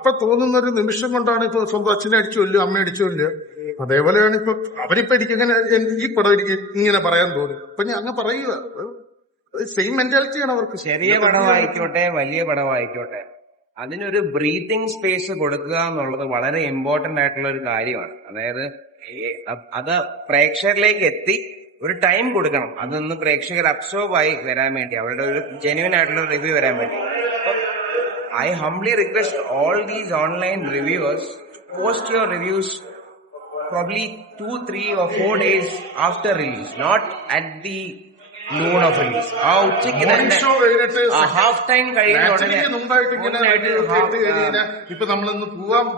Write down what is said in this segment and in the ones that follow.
അപ്പൊ തോന്നുന്ന ഒരു നിമിഷം കൊണ്ടാണ് ഇപ്പൊ സ്വന്തം അച്ഛനെ അടിച്ചു കൊല്ലുക, അമ്മ അടിച്ചു കൊല്ലുക. അതേപോലെയാണ് ഇപ്പൊ അവരിപ്പൊ എനിക്ക് ഇങ്ങനെ ഈ പടം എനിക്ക് ഇങ്ങനെ പറയാൻ തോന്നി. അപ്പൊ ഞാൻ അങ്ങ് പറയുക, സെയിം മെന്റാലിറ്റിയാണ് അവർക്ക്. ചെറിയ പടമായിക്കോട്ടെ വലിയ പടമായിക്കോട്ടെ, അതിനൊരു ബ്രീത്തിങ് സ്പേസ് കൊടുക്കുക എന്നുള്ളത് വളരെ ഇമ്പോർട്ടന്റ് ആയിട്ടുള്ള ഒരു കാര്യമാണ്. അതായത് അത് പ്രേക്ഷകരിലേക്ക് എത്തി ഒരു ടൈം കൊടുക്കണം, അതൊന്ന് പ്രേക്ഷകർ അബ്സോർവ് ആയി വരാൻ വേണ്ടി, അവരുടെ ഒരു ജെന്യുവൻ ആയിട്ടുള്ള റിവ്യൂ വരാൻ വേണ്ടി. I humbly request all these online reviewers, post your reviews probably 2, 3 or 4 days after release, not at the noon of release. ആ ഉച്ചയ്ക്ക് തന്നെ ഹാഫ് ടൈം ഇപ്പൊ നമ്മളൊന്ന്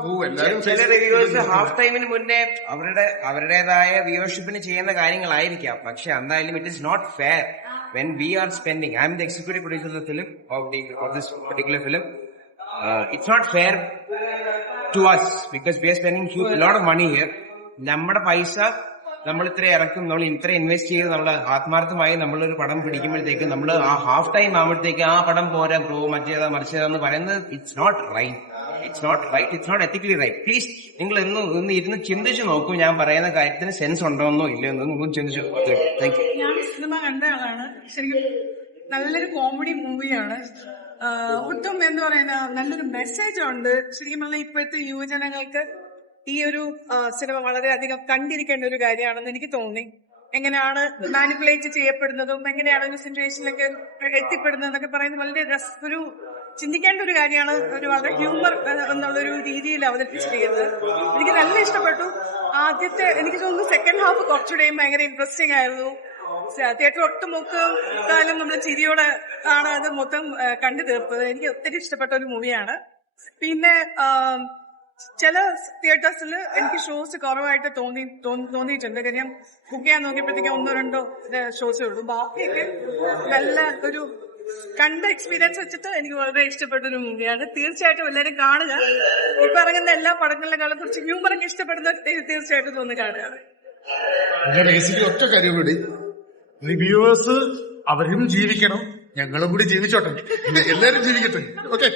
പോവാൻ ചില റിവ്യൂവേഴ്സ് ഹാഫ് ടൈമിന് മുന്നേ അവരുടേതായ വ്യൂവർഷിപ്പിന് ചെയ്യുന്ന കാര്യങ്ങളായിരിക്കാം. പക്ഷെ എന്തായാലും it is not fair when we are spending, I am the executive producer of the film, of this particular film. It's not fair to us because we are spending a lot of money here. നമ്മുടെ പൈസ നമ്മൾ ഇത്ര ഇറക്കും, നമ്മൾ ഇത്ര invest ചെയ്ത് നമ്മൾ ആത്മാർത്ഥമായി നമ്മളൊരു പടം പിടിക്കുമ്പോഴത്തേക്ക് നമ്മൾ ആ ഹാഫ് ടൈം ആകുമ്പോഴത്തേക്ക് ആ പടം പോരാ ബ്രോ മറിച്ചേതാന്ന് പറയുന്നത് it's not right. It's not ethically right. Please നിങ്ങൾ ഒന്ന് ഇരുന്ന് ചിന്തിച്ചു നോക്കൂ, ഞാൻ പറയുന്ന കാര്യത്തിന് സെൻസ് ഉണ്ടോന്നോ ഇല്ലയോ എന്ന് നിങ്ങൾ ചിന്തിച്ചു. Thank you. ഞാൻ സിനിമ കണ്ട ആളാണ്. ശരിക്കും നല്ലൊരു കോമഡി മൂവിയാണ്. ഒട്ടും എന്ന് പറയുന്ന നല്ലൊരു മെസ്സേജ് ഉണ്ട്. ശരിക്കും പറഞ്ഞാൽ ഇപ്പോഴത്തെ യുവജനങ്ങൾക്ക് ഈ ഒരു സിനിമ വളരെയധികം കണ്ടിരിക്കേണ്ട ഒരു കാര്യമാണെന്ന് എനിക്ക് തോന്നി. എങ്ങനെയാണ് മാനിപ്പുലേറ്റ് ചെയ്യപ്പെടുന്നതും എങ്ങനെയാണ് ഒരു സിറ്റുവേഷനിലേക്ക് എത്തിപ്പെടുന്നതെന്നൊക്കെ പറയുന്നത് വളരെ ഒരു ചിന്തിക്കേണ്ട ഒരു കാര്യമാണ്. ഒരു വളരെ ഹ്യൂമർ എന്നുള്ളൊരു രീതിയിൽ അവതരിപ്പിച്ചിരിക്കുന്നത് എനിക്ക് നല്ല ഇഷ്ടപ്പെട്ടു. ആദ്യത്തെ എനിക്ക് തോന്നുന്നു സെക്കൻഡ് ഹാഫ് കുറച്ചുകൂടെയും ഭയങ്കര ഇൻട്രസ്റ്റിംഗ് ആയിരുന്നു. തിയേറ്റർ ഒട്ടുമുക്കാലും നമ്മൾ ചിരിയോടെ ആണ് അത് മൊത്തം കണ്ടു തീർത്തത്. എനിക്ക് ഒത്തിരി ഇഷ്ടപ്പെട്ട ഒരു മൂവിയാണ്. പിന്നെ ചില തിയേറ്റേഴ്സിൽ എനിക്ക് ഷോസ് കുറവായിട്ട് തോന്നിയിട്ടുണ്ട്. കാര്യം ബുക്ക് ചെയ്യാൻ നോക്കിയപ്പോഴത്തേക്ക് 1-2 ഷോസേ ഉള്ളൂ. ബാക്കിയൊക്കെ നല്ല ഒരു കണ്ട എക്സ്പീരിയൻസ് വെച്ചിട്ട് എനിക്ക് വളരെ ഇഷ്ടപ്പെട്ട ഒരു മൂവിയാണ്. തീർച്ചയായിട്ടും എല്ലാവരും കാണുക. ഇപ്പൊ ഇറങ്ങുന്ന എല്ലാ പടങ്ങളിലെക്കാളും കുറച്ച് ഹ്യൂമറൊക്കെ ഇഷ്ടപ്പെടുന്ന തീർച്ചയായിട്ടും തോന്നി കാണുക. ഒറ്റ കാര്യം കൂടി, റിവ്യൂവേഴ്സ് അവരും ജീവിക്കണം, ഞങ്ങളും കൂടി ജീവിച്ചോട്ടെ, എല്ലാരും ജീവിക്കട്ടെ. ഓക്കെ.